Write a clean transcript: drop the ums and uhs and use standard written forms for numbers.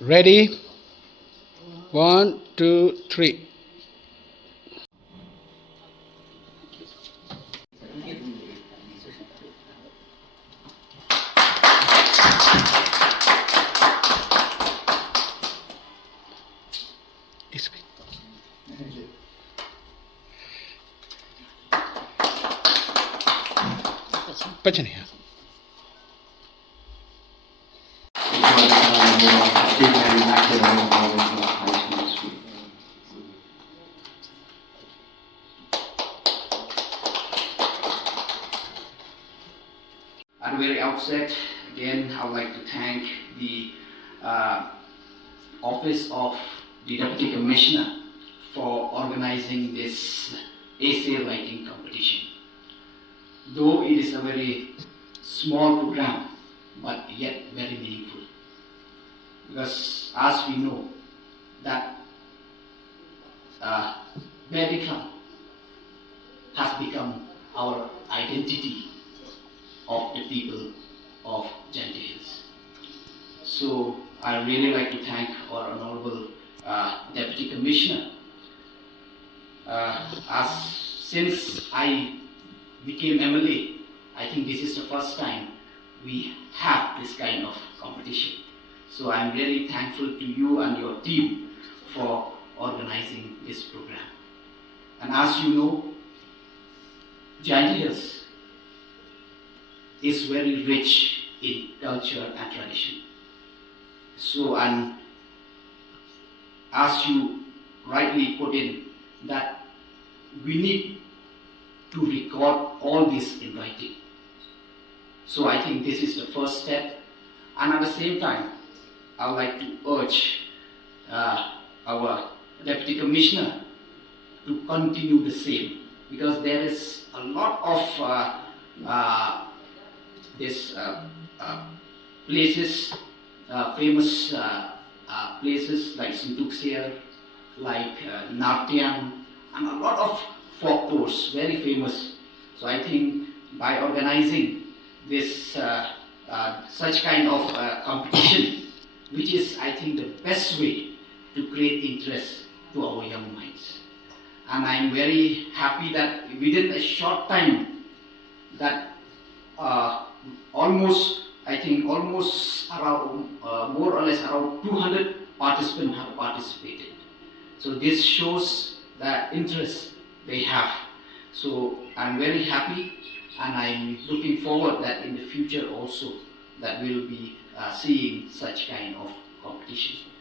Ready? 1, 2, 3. Baca nih ya. At the very outset, again, I would like to thank the Office of the Deputy Commissioner for organizing this essay writing competition. Though it is a very small program, but yet very meaningful. Because as we know that Behdeiñkhlam has become our identity of the people of Jingïakob. So I really like to thank our Honorable Deputy Commissioner. Since I became MLA, I think this is the first time we have this kind of competition. So I'm really thankful to you and your team for organizing this program. And as you know, Jingïakob is very rich in culture and tradition. So, and as you rightly put in, that we need to record all this in writing. So I think this is the first step, and at the same time, I would like to urge our Deputy Commissioner to continue the same, because there is a lot of places, famous places like Sintuxia, like Natyam, and a lot of folklores, very famous. So I think by organizing this such kind of competition, which is, I think, the best way to create interest to our young minds. And I'm very happy that within a short time, that almost around, more or less around 200 participants have participated. So this shows the interest they have. So I'm very happy, and I'm looking forward that in the future also that we'll be seeing such kind of competition.